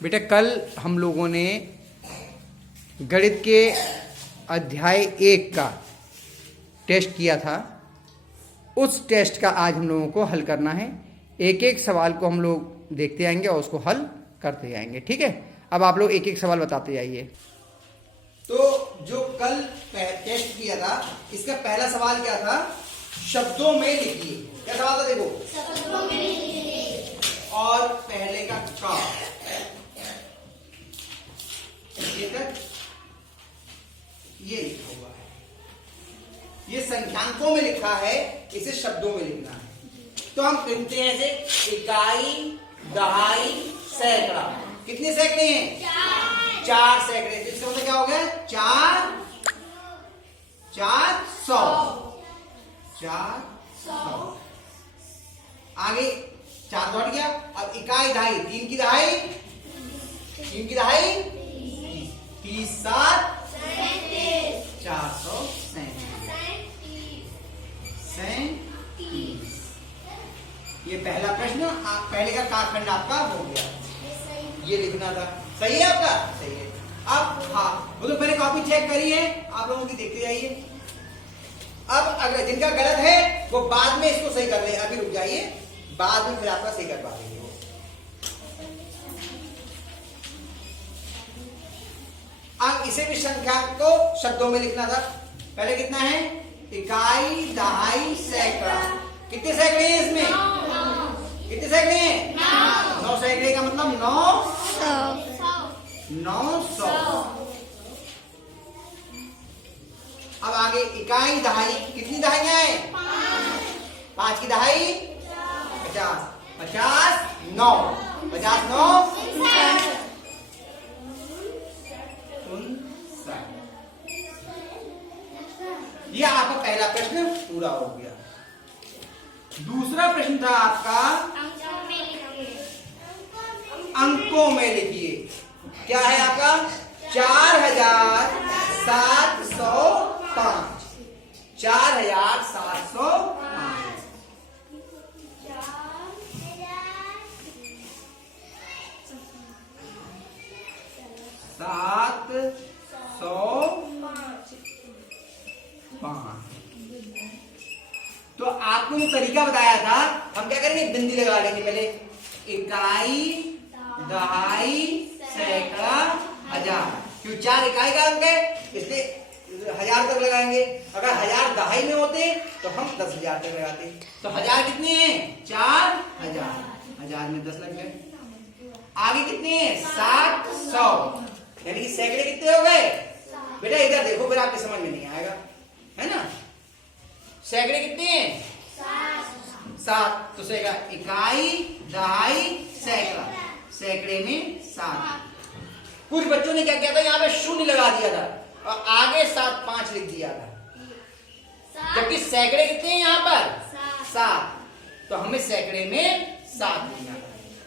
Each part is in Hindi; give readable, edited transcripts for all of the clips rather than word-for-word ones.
बेटा कल हम लोगों ने गणित के अध्याय 1 का टेस्ट किया था। उस टेस्ट का आज हम लोगों को हल करना है। एक एक सवाल को हम लोग देखते जाएंगे और उसको हल करते जाएंगे। ठीक है, अब आप लोग एक एक सवाल बताते जाइए। तो जो कल टेस्ट किया था, इसका पहला सवाल क्या था? शब्दों में लिखिए। क्या सवाल था? देखो, शब्दों में लिखिए। और पहले का का ये लिखा हुआ है, ये संख्यांकों में लिखा है, इसे शब्दों में लिखना है। तो हम गिनते हैं ऐसे, इकाई, दहाई, सैकड़ा। कितने सैकड़े हैं? 4 सैकड़े। तो इसका मतलब क्या हो गया? 400। आगे 4 तो हट गया। अब इकाई, दहाई, 3 की दहाई, 30 7 437। ये पहला प्रश्न, पहले का काखंड आपका हो गया। ये लिखना था। सही है आपका? सही है। अब हाँ, वो तो पहले कॉपी चेक करी है आप लोगों की, देखते जाइए। अब अगर जिनका गलत है वो बाद में इसको सही कर ले, अभी रुक जाइए, बाद में फिर आपका सही करवा देंगे। अब इसे भी संख्या को शब्दों में लिखना था। पहले कितना है? इकाई, दहाई, सैकड़ा। कितने सैकड़े हैं इसमें? 9। कितने सैकड़े हैं? 9 सैकड़े का मतलब 900। अब आगे इकाई, दहाई, कितनी दहाइयां हैं? 5 की दहाई 50, 50 9, 50 9 ये आपका पहला प्रश्न पूरा हो गया। दूसरा प्रश्न था आपका, अंकों में लिखिए। क्या है आपका? 4705। 4705। 705। तो आपको जो तरीका बताया था, हम क्या करेंगे? बिंदी लगा लेंगे पहले। इकाई, दहाई, सैकड़ा, हजार। क्यों? 4 इकाई का अंक है, इसलिए 1000 तक लगाएंगे। अगर 1000 दहाई में होते तो हम 10,000 तक लगाते। तो 1000 कितने हैं? 4000। 1000 में 10 लग गए। आगे कितने हैं? 700। यानी कि सैकड़े कितने हो गए? बेटा इधर देखो, फिर आपके समझ में नहीं आएगा, है ना। सैकड़े कितने हैं? 7। तो सैकड़ा, इकाई, दहाई, सैकड़ा। सैकड़े में 7। कुछ बच्चों ने क्या किया था? यहाँ पे 0 लगा दिया था और आगे 7 5 लिख दिया था, जबकि सैकड़े कितने हैं यहाँ पर? 7। तो हमें सैकड़े में 7 लिखना था।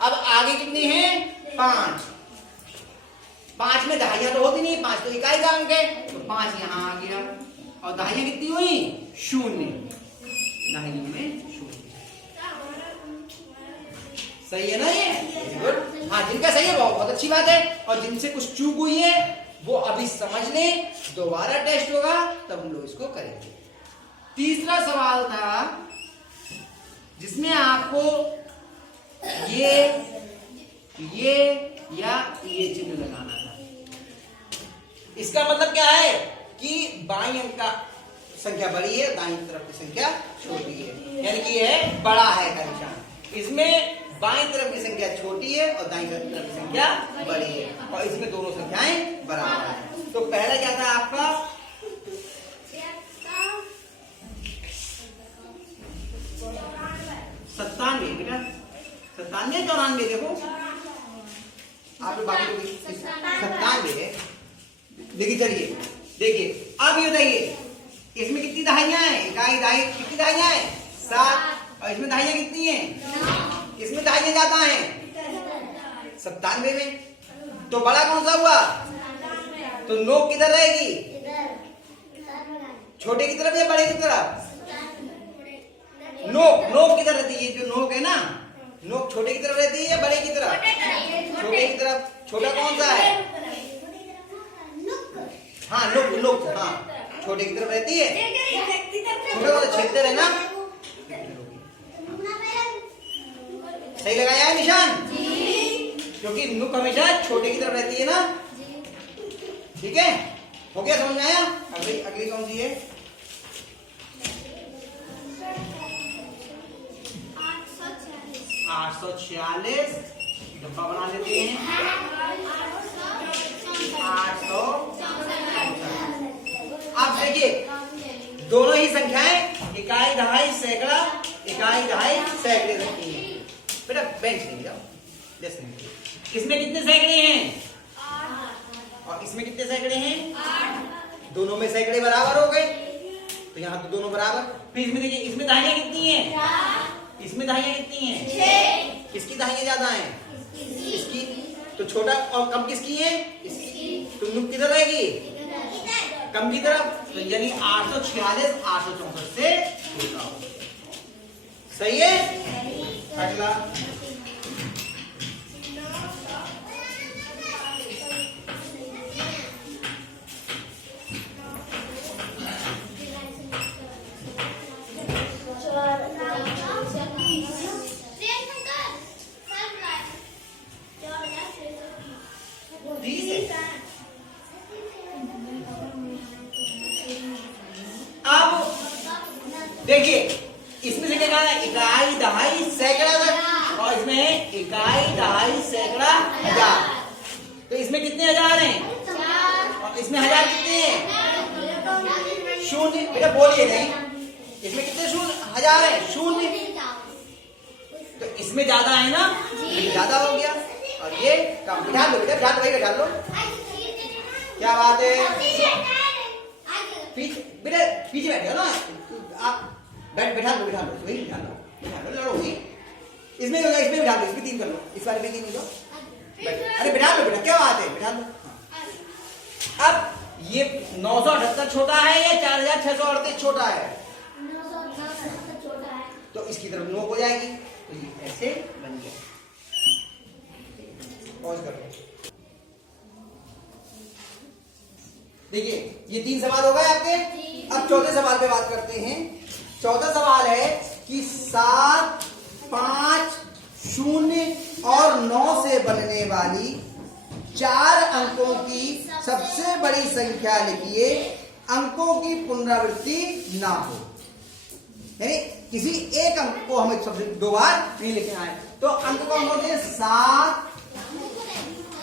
अब आगे कितने हैं? 5। 5 में दहाइयां तो होती नहीं, 5 तो इकाई का अंक है, तो 5 यहाँ आ गया। और दहाइयां कितनी हुई? 0। दहाइयों में 0। सही है ना ये? गुड। हाँ, जिनका सही है बहुत अच्छी बात है, और जिनसे कुछ चूक हुई है वो अभी समझ लें, दोबारा टेस्ट होगा तब हम लोग इसको करेंगे। तीसरा सवाल था जिसमें आपको ये या ये चिन्ह लगाना था। इसका मतलब क्या है कि बाईं अंक का संख्या बड़ी है, दाईं तरफ की संख्या छोटी है, यानी कि यह बड़ा है का निशान। इसमें बाईं तरफ की संख्या छोटी है और दाईं तरफ की संख्या बड़ी है, और इसमें दोनों संख्याएं बराबर हैं। तो पहला क्या था आपका? 97। बेटा 97 94 देखो आप बाकी 97 है। देखिए, चलिए देखिए, अब ये बताइए इसमें कितनी दहाइयां हैं? इकाई, दहाई, कितनी दहाइयां हैं? 7। और इसमें दहाइयां कितनी हैं? इसमें दहाइयां ज्यादा हैं 97 में। तो बड़ा कौन सा हुआ? तो नोक किधर रहेगी? छोटे की तरफ या बड़े की तरफ? नोक किधर रहती है? ये जो नोक है ना, नोक छोटे की तरफ रहती है या बड़े की तरफ? छोटे की तरफ। छोटा कौन सा है? हाँ नुक, नुक, हाँ छोटे की तरफ रहती है। छोटे को छेदते रहना। सही लगाया है निशान? क्योंकि नुक हमेशा छोटे की तरफ रहती है ना। ठीक है, हो गया, समझ में आया? अगली अगली कौन सी है? 846 डब्बा बना लेते हैं। 800। अब देखिए दोनों ही संख्याएं इकाई, दहाई, सैकड़ा, इकाई, दहाई, सैकड़े रखी हैं। बेटा बेंच नहीं जाओ। इसमें कितने सैकड़े हैं? 8। और इसमें कितने सैकड़े हैं? 8। दोनों में सैकड़े बराबर हो गए, तो यहाँ तो दोनों बराबर। फिर इसमें देखिए, इसमें दहाइयां कितनी हैं? 4। इसमें दहाइयां कितनी हैं? 6। किसकी दहाइयां ज्यादा हैं? इसकी। तो छोटा और कम किसकी है? इसकी। तो नुक किधर रहेगी? कम की तरफ। तो यानी 846 864 से छोटा हो। सही है? अगला देखिए इसमें से क्या कहा है? इकाई, दहाई, सैकड़ा तक। और इसमें इकाई, दहाई, सैकड़ा, हजार। तो इसमें कितने हजार हैं? 4। और इसमें हजार कितने हैं? शून्य। बेटा बोलिए नहीं, इसमें कितने शून्य? हजार है, शून्य। तो इसमें ज्यादा है ना, ज्यादा हो गया। और ये कम। बिठा लो बेटा, बिठा लो भाई, बिठा लो। क्या बात है? बेटा पीछे बैठे हो ना आप, बैठा लो, बिठा लो, वही बिठा लो, बिठा लो, लड़ो वही। इसमें होगा, इसमें बिठा लो, इसमें 3 कर लो, इस वाले में 3 हो जाओ। अरे बिठा लो बेटा, क्या बात है, बिठा लो। अब ये 978 छोटा है या 4638 छोटा है? 978 छोटा है। तो इसकी तरफ 9 हो जाएगी, तो ये ऐसे बन गया। पॉज करो। देखिए ये 3 सवाल हो गए आपके। अब चौथे सवाल पे बात करते हैं। चौथा सवाल है कि 7, 5, 0 और 9 से बनने वाली 4 अंकों की सबसे बड़ी संख्या लिखिए, अंकों की पुनरावृत्ति ना हो। यानी किसी एक अंक को हमें सबसे 2 बार नहीं लिखना है। तो अंक कौन होते हैं? 7,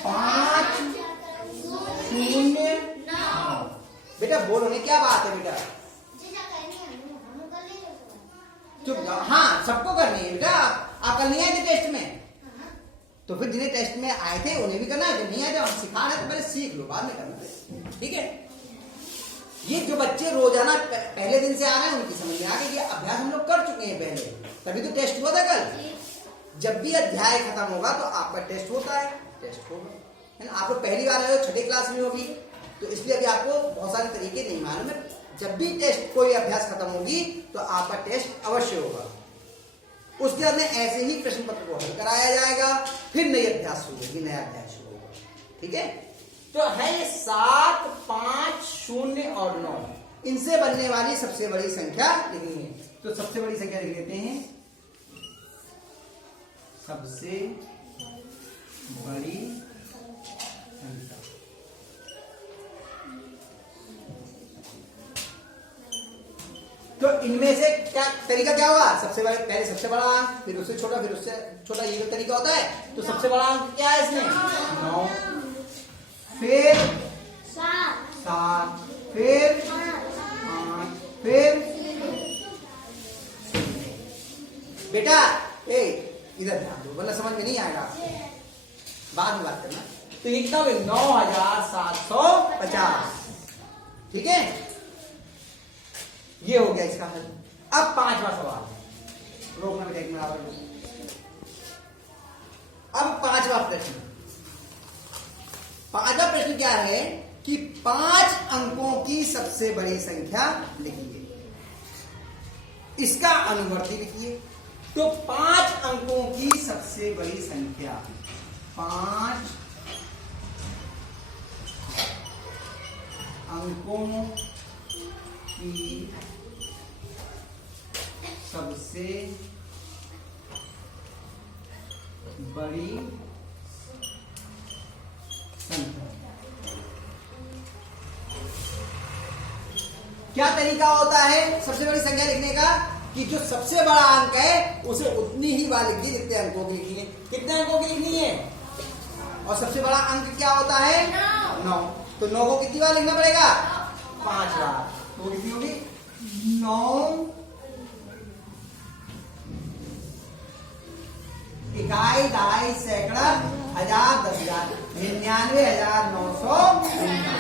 5, 0। बेटा बोलो नहीं, क्या बात है बेटा? चुप जाओ। हाँ सबको करनी है बेटा। आप कल नहीं आए थे टेस्ट में? तो फिर जिन्हें टेस्ट में आए थे उन्हें भी करना है। जो नहीं आए थे हम सिखा रहे तो पहले सीख लो, बाद में करना। ठीक है? ये जो बच्चे रोजाना पहले दिन से आ रहे हैं उनकी समझ में आ गई। ये अभ्यास हम लोग कर चुके हैं पहले, तभी तो टेस्ट हुआ था कल। जब भी अध्याय खत्म होगा तो आपका टेस्ट होता है, टेस्ट होगा, है ना। आप लोग पहली बार आए हो, छठी क्लास में होगी, तो इसलिए अभी आपको बहुत सारे तरीके नहीं मालूम है। जब भी टेस्ट कोई अभ्यास खत्म होगी तो आपका टेस्ट अवश्य होगा। उसके बाद में ऐसे ही प्रश्न पत्र को हल कराया जाएगा, फिर नई अभ्यास शुरू होगी, नया अध्याय शुरू होगा। ठीक है? तो है 7, 5, 0 और 9, इनसे बनने वाली सबसे बड़ी संख्या लिखनी है। तो सबसे बड़ी संख्या लिख लेते हैं। सबसे बड़ी संख्या तो इनमें से क्या तरीका क्या होगा? सबसे बड़े पहले सबसे बड़ा अंक, फिर उससे छोटा, फिर उससे छोटा, ये जो तरीका होता है। तो सबसे बड़ा अंक क्या है इसमें? 9, फिर 7, फिर 8, फिर बेटा इधर ध्यान दो वरना समझ में नहीं आएगा, बाद में बात करना। तो ये कितना 9750। ठीक है? ये हो गया इसका हल। अब 5वां सवाल, रोकना बेटा एक मिनट। अब 5वां प्रश्न। 5वां प्रश्न क्या है कि 5 अंकों की सबसे बड़ी संख्या लिखिए, इसका अनुवर्ती लिखिए। तो 5 अंकों की सबसे बड़ी संख्या, 5 अंकों की सबसे बड़ी संख्या। क्या तरीका होता है सबसे बड़ी संख्या लिखने का? कि जो सबसे बड़ा अंक है उसे उतनी ही बार लिखिए जितने अंकों की लिखनी है। कितने अंकों की लिखनी है? और सबसे बड़ा अंक क्या होता है? 9। तो 9 को कितनी बार लिखना पड़ेगा? 5 बार। तो कितनी होगी? 9 इकाई, दहाई, सैकड़ा, हजार, 10,000, 99,999।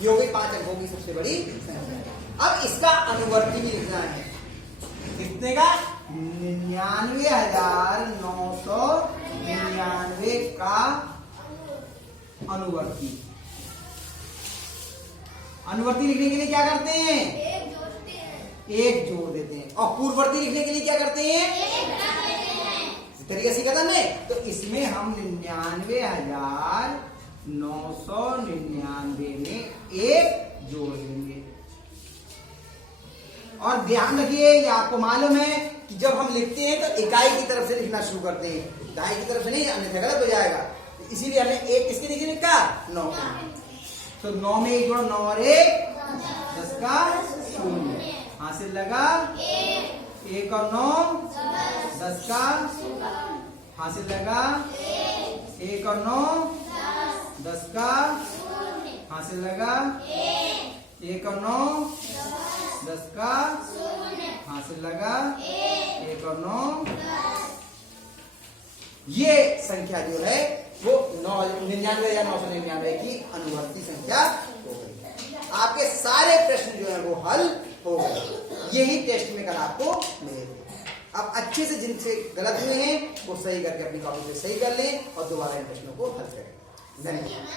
ये हो गई 5 अंकों की सबसे बड़ी संख्या। अब इसका अनुवर्ती भी लिखना है। कितने का? 99,999 का अनुवर्ती। अनुवर्ती लिखने के लिए क्या करते हैं? एक जोड़ देते हैं। और पूर्ववर्ती लिखने के लिए क्या करते हैं? इस तरीके से करना है। तो इसमें हम 99,999 में एक जोड़ देंगे। और ध्यान रखिए, ये आपको मालूम है कि जब हम लिखते हैं तो इकाई की तरफ से लिखना शुरू करते हैं, दहाई की तरफ से नहीं, अन्यथा गलत हो जाएगा। इसीलिए हमने एक किसके नीचे लिखा? 9। तो 9 में एक जोड़, 9 और 1 10 का 0। हासिल लगा 1 और 9 10 का। हासिल लगा 1 और 9 10 का। हासिल लगा 1 और 9 10 का। हासिल लगा 1 और 9। ये संख्या जो है वो 99,999 की अनुवर्ती संख्या हो गई। आपके सारे प्रश्न जो है वो हल हो गए। यही टेस्ट में कल आपको मिले थे। अब अच्छे से जिनसे गलत हुए हैं वो सही करके अपनी कॉपी पे सही कर लें और दोबारा इन प्रश्नों को हल करें। धन्यवाद।